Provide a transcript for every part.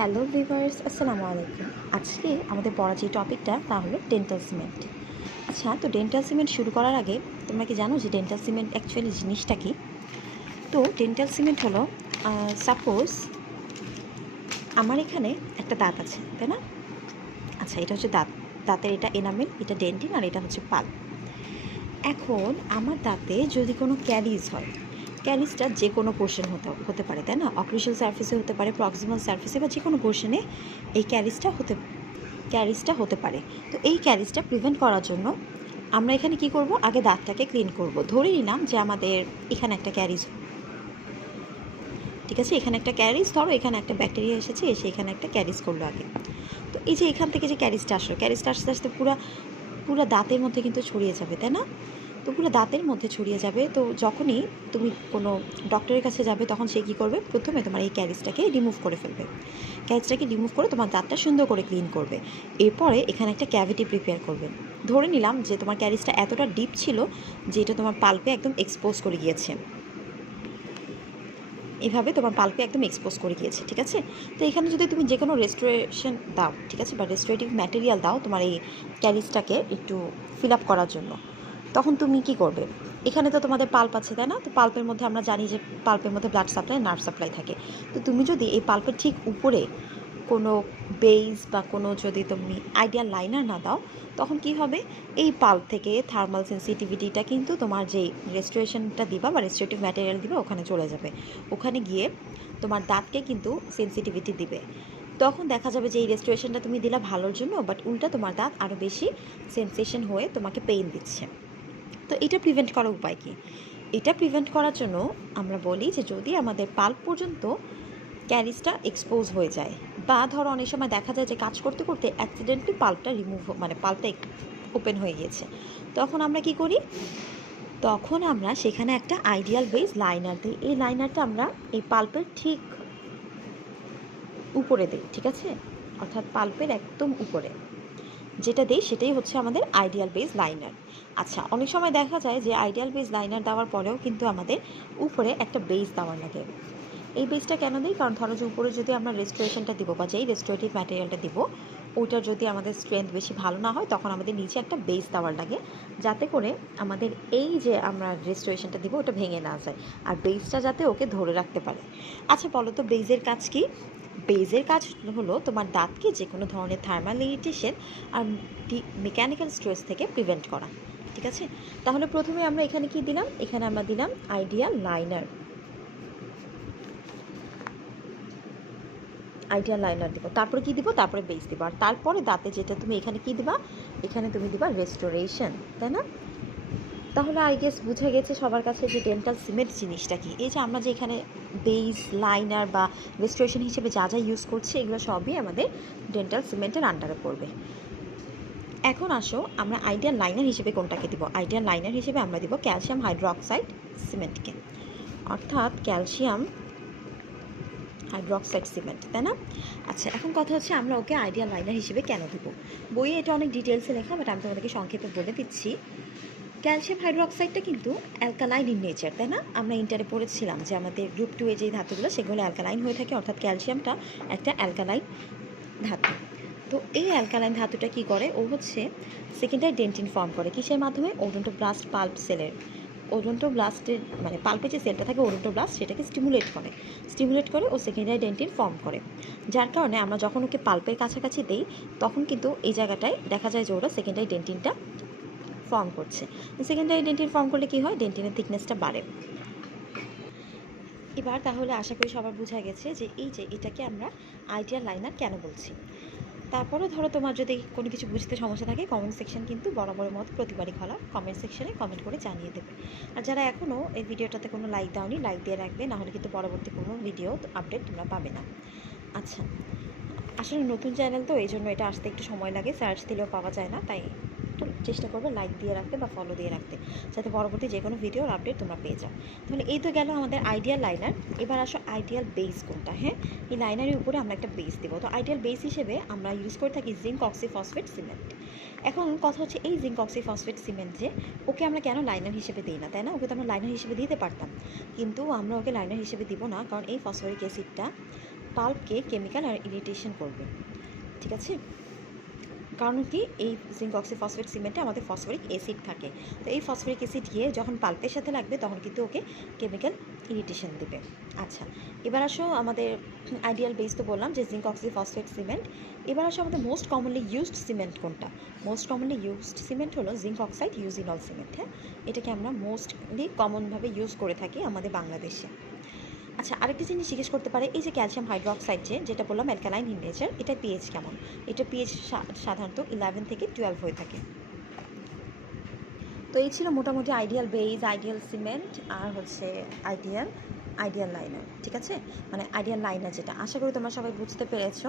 Hello viewers, আসসালামু আলাইকুম। আজকে আমাদের পড়া যে টপিকটা তা হলো ডেন্টাল সিমেন্ট। আচ্ছা, তো ডেন্টাল সিমেন্ট শুরু করার আগে তোমরা কি জানো যে ডেন্টাল সিমেন্ট অ্যাকচুয়ালি জিনিসটা কি? তো ডেন্টাল সিমেন্ট হলো সাপোজ আমার এখানে একটা দাঁত আছে, তাই না? আচ্ছা, এটা হচ্ছে দাঁত। দাঁতের এটা এনামেল, এটা ডেন্টিন, আর এটা হচ্ছে পাল। এখন আমার দাঁতে যদি কোনো ক্যারিজ হয়, ক্যারিজটা যে কোনো পোর্শন হতে পারে, তাই না? অক্লুশাল সারফেসে হতে পারে, প্রক্সিমাল সারফেসে, বা যে কোনো পোর্শনে এই ক্যারিজটা হতে পারে। তো এই ক্যারিজটা প্রিভেন্ট করার জন্য আমরা এখানে কি করব, আগে দাঁতটাকে ক্লিন করব। ধরে নিলাম যে আমাদের এখানে একটা ক্যারিজ, ঠিক আছে, এখানে একটা ক্যারিজ, ধরো এখানে একটা ব্যাকটেরিয়া এসেছে, এসে এখানে একটা ক্যারিজ করলো আগে। তো এই যে এখান থেকে যে ক্যারিজটা আসলো, ক্যারিজটা আস্তে আস্তে পুরো দাঁতের মধ্যে কিন্তু ছড়িয়ে যাবে, তাই না? তো পুরো দাঁতের মধ্যে ছড়িয়ে যাবে। তো যখনই তুমি কোনো ডক্টরের কাছে যাবে, তখন সে কী করবে, প্রথমে তোমার এই ক্যারিজটাকে রিমুভ করে ফেলবে। ক্যারিজটাকে রিমুভ করে তোমার দাঁতটা সুন্দর করে ক্লিন করবে। এরপরে এখানে একটা ক্যাভিটি প্রিপেয়ার করবে। ধরে নিলাম যে তোমার ক্যারিজটা এতটা ডিপ ছিল যে এটা তোমার পাল্পে একদম এক্সপোজ করে গিয়েছে। এভাবে তোমার পাল্পে একদম এক্সপোজ করে গিয়েছে, ঠিক আছে? তো এখানে যদি তুমি যে কোনো রেস্টোরেশন দাও, ঠিক আছে, বা রেস্টোরেটিভ ম্যাটেরিয়াল দাও তোমার এই ক্যারিজটাকে একটু ফিল আপ করার জন্য, তখন তুমি কি করবে? এখানে তো তোমাদের পাল্প আছে, তাই না? তো পাল্পের মধ্যে আমরা জানি যে পাল্পের মধ্যে ব্লাড সাপ্লাই, নার্ভ সাপ্লাই থাকে। তো তুমি যদি এই পাল্পের ঠিক উপরে কোনো বেস বা কোনো যদি তুমি আইডিয়াল লাইনার না দাও, তখন কি হবে, এই পাল্প থেকে থার্মাল সেন্সিটিভিটিটা কিন্তু তোমার যেই রেস্টোরেশনটা দিবা বা রেস্টোরেটিভ ম্যাটেরিয়াল দিবা ওখানে চলে যাবে। ওখানে গিয়ে তোমার দাঁতকে কিন্তু সেন্সিটিভিটি দিবে। তখন দেখা যাবে যে এই রেস্টোরেশনটা তুমি দিলা ভালোর জন্য, বাট উল্টা তোমার দাঁত আরও বেশি সেন্সেশন হয়ে তোমাকে পেইন দিচ্ছে। তো এটা প্রিভেন্ট করার উপায় কী? এটা প্রিভেন্ট করার জন্য আমরা বলি যে যদি আমাদের পাল্প পর্যন্ত ক্যারিজটা এক্সপোজ হয়ে যায়, বা ধরো অনেক সময় দেখা যায় যে কাজ করতে করতে অ্যাক্সিডেন্টলি পাল্পটা পাল্পটা ওপেন হয়ে গিয়েছে, তখন আমরা কি করি? তখন আমরা সেখানে একটা আইডিয়াল বেস লাইনার দিই। এই লাইনারটা আমরা এই পাল্পের ঠিক উপরে দিই, ঠিক আছে? অর্থাৎ পাল্পের একদম উপরে যেটা দিই সেটাই হচ্ছে আমাদের আইডিয়াল বেস লাইনার। আচ্ছা, অনেক সময় দেখা যায় যে আইডিয়াল বেস লাইনার দেওয়ার পরেও কিন্তু আমাদের উপরে একটা বেস দেওয়ার লাগে। এই বেসটা কেন দিই? কারণ ধরো যে উপরে যদি আমরা রেস্টোরেশনটা দিব বা যেই রেস্টোরেটিভ ম্যাটেরিয়ালটা দিব ওইটার যদি আমাদের স্ট্রেংথ বেশি ভালো না হয়, তখন আমাদের নিচে একটা বেস দেওয়ার লাগে, যাতে করে আমাদের এই যে আমরা রেস্টোরেশনটা দিব ওটা ভেঙে না যায়, আর বেসটা যাতে ওকে ধরে রাখতে পারে। আচ্ছা বলো তো, বেসের কাজ কি? বেসের কাজ হলো তোমার দাঁতকে যে কোনো ধরনের থার্মাল ইরিটেশন আর মেকানিক্যাল স্ট্রেস থেকে প্রিভেন্ট করা, ঠিক আছে? তাহলে প্রথমে আমরা এখানে কি দিলাম? এখানে আমরা দিলাম আইডিয়াল লাইনার। আইডিয়াল লাইনার দিব, তারপরে কি দিব? তারপরে বেস দিব, আর তারপরে দাঁতে যেটা তুমি এখানে কি দিবা? এখানে তুমি দিবা রেস্টোরেশন, তাই না? তাহলে আই গেস বুঝে গেছে সবার কাছে যে ডেন্টাল সিমেন্ট জিনিসটা কি। এই যে আমরা যে এখানে বেস, লাইনার বা রেস্টোরেশন হিসেবে যা যা ইউজ করছি, এগুলো সবই আমাদের ডেন্টাল সিমেন্টের আন্ডারে পড়বে। এখন আসো আমরা আইডিয়াল লাইনার হিসেবে কোনটাকে দিব? আইডিয়াল লাইনার হিসেবে আমরা দিব ক্যালসিয়াম হাইড্রোক্সাইড সিমেন্টকে, অর্থাৎ ক্যালসিয়াম হাইড্রোক্সাইড সিমেন্ট, তাই না? আচ্ছা, এখন কথা হচ্ছে আমরা ওকে আইডিয়াল লাইনার হিসেবে কেন দেব? বইয়ে এটা অনেক ডিটেলসে লেখা, বাট আমি তোমাদেরকে সংক্ষেপে বলে দিচ্ছি। ক্যালসিয়াম হাইড্রোক্সাইডটা কিন্তু অ্যালকালাইন ইন নেচার, তাই না? আমরা ইন্টারে পড়েছিলাম যে আমাদের গ্রুপ 2 যে ধাতুগুলো সেগুলো অ্যালকালাইন হয়ে থাকে, অর্থাৎ ক্যালসিয়ামটা একটা অ্যালকালাইন ধাতু। তো এই অ্যালকালাইন ধাতুটা কি করে? ও হচ্ছে সেকেন্ডারি ডেন্টিন ফর্ম করে কিসের মাধ্যমে? ওডোন্টোব্লাস্ট পাল্প সেলের। ওডোন্টোব্লাস্টের মানে পাল্পে যে সেলটা থাকে ওডোন্টোব্লাস্ট, সেটাকে স্টিমুলেট করে ও সেকেন্ডারি ডেন্টিন ফর্ম করে, যার কারণে আমরা যখন ওকে পাল্পের কাছাকাছি দেই তখন কিন্তু এই জায়গাটায় দেখা যায় যে ওরা সেকেন্ডারি ডেন্টিনটা ফর্ম করছে। সেকেন্ডারি ডেন্টিন ফর্ম করলে কী হয়? ডেন্টিনের থিকনেসটা বাড়ে। এবার তাহলে আশা করি সবার বোঝা গেছে যে এই যে এটাকে আমরা আইডিয়াল লাইনার কেন বলছি। তারপরে ধরো তোমার যদি কোনো কিছু বুঝতে সমস্যা থাকে, কমেন্ট সেকশন কিন্তু বরাবরের মতো প্রতিবারই খোলা, কমেন্ট সেকশনে কমেন্ট করে জানিয়ে দেবে। আর যারা এখনও এই ভিডিওটাতে কোনো লাইক দাওনি, লাইক দিয়ে রাখবে, নাহলে কিন্তু পরবর্তী কোনো ভিডিও আপডেট তোমরা পাবে না। আচ্ছা, আসলে নতুন চ্যানেল তো এই জন্য এটা আসতে একটু সময় লাগে, সার্চ দিলেও পাওয়া যায় না, তাই একটু চেষ্টা করবে লাইক দিয়ে রাখতে বা ফলো দিয়ে রাখতে, যাতে পরবর্তী যে কোনো ভিডিওর আপডেট তোমরা পেয়ে যাও। তাহলে এই তো গেল আমাদের আইডিয়াল লাইনার। এবার আসো আইডিয়াল বেস কোনটা। হ্যাঁ, এই লাইনারের উপরে আমরা একটা বেস দেবো। তো আইডিয়াল বেস হিসেবে আমরা ইউজ করে থাকি জিঙ্ক অক্সিফসফেট সিমেন্ট। এখন কথা হচ্ছে এই জিঙ্ক অক্সিফসফেট সিমেন্ট যে ওকে আমরা কেন লাইনার হিসেবে দিই না, তাই না? ওকে তো আমরা লাইনার হিসেবে দিতে পারতাম, কিন্তু আমরা ওকে লাইনার হিসেবে দিব না, কারণ এই ফসফরিক অ্যাসিডটা পাল্পকে কেমিক্যাল আর ইরিটেশন করবে, ঠিক আছে। কারণ কি, এই জিঙ্ক অক্সিফসফেট সিমেন্টে আমাদের ফসফরিক অ্যাসিড থাকে। তো এই ফসফরিক অ্যাসিড গিয়ে যখন পাল্পের সাথে লাগবে তখন কিন্তু ওকে কেমিক্যাল ইরিটেশন দেবে। আচ্ছা, এবার আসো আমাদের আইডিয়াল বেস তো বললাম যে জিঙ্ক অক্সিফসফেট সিমেন্ট। এবার আসো আমাদের মোস্ট কমনলি ইউজড সিমেন্ট কোনটা। মোস্ট কমনলি ইউজড সিমেন্ট হলো জিঙ্ক অক্সাইড ইউজিনল সিমেন্ট। হ্যাঁ, এটাকে আমরা মোস্টলি কমনভাবে ইউজ করে থাকি আমাদের বাংলাদেশে। আচ্ছা, আরেকটা জিনিস জিজ্ঞেস করতে পারে, এই যে ক্যালসিয়াম হাইড্রোক্সাইড যেটা বললাম অ্যালকালাইন ইন নেচার, এটা পিএইচ কেমন? এটা পিএইচ সাধারণত 11 থেকে 12 হয়ে থাকে। তো এই ছিল মোটামুটি আইডিয়াল বেজ, আইডিয়াল সিমেন্ট আর হচ্ছে আইডিয়াল লাইনার, ঠিক আছে। মানে আইডিয়াল লাইনার যেটা, আশা করি তোমরা সবাই বুঝতে পেরেছো।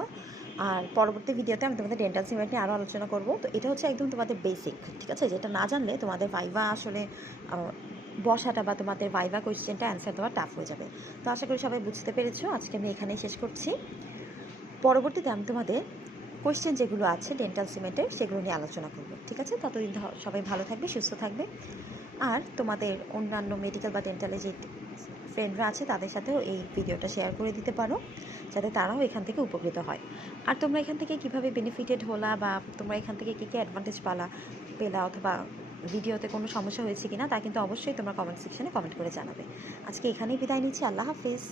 আর পরবর্তী ভিডিওতে আমি তোমাদের ডেন্টাল সিমেন্ট নিয়ে আরও আলোচনা করবো। তো এটা হচ্ছে একদম তোমাদের বেসিক, ঠিক আছে, যেটা না জানলে তোমাদের ভাইভা আসলে বসাটা বা তোমাদের ভাইভা কোয়েশ্চেনটা অ্যান্সার দেওয়া টাফ হয়ে যাবে। তো আশা করি সবাই বুঝতে পেরেছো। আজকে আমি এখানেই শেষ করছি। পরবর্তীতে আমি তোমাদের কোয়েশ্চেন যেগুলো আছে ডেন্টাল সিমেন্টের সেগুলো নিয়ে আলোচনা করবো, ঠিক আছে। ততদিন সবাই ভালো থাকবে, সুস্থ থাকবে। আর তোমাদের অন্যান্য মেডিকেল বা ডেন্টালে যে ফ্রেন্ডরা আছে তাদের সাথেও এই ভিডিওটা শেয়ার করে দিতে পারো, যাতে তারাও এখান থেকে উপকৃত হয়। আর তোমরা এখান থেকে কীভাবে বেনিফিটেড হলা বা তোমরা এখান থেকে কী কী অ্যাডভান্টেজ পেলা অথবা ভিডিওতে কোনো সমস্যা হয়েছে কিনা তা কিন্তু অবশ্যই তোমরা কমেন্ট সেকশনে কমেন্ট করে জানাবে। আজকে এখানেই বিদায় নিচ্ছি। আল্লাহ হাফেজ।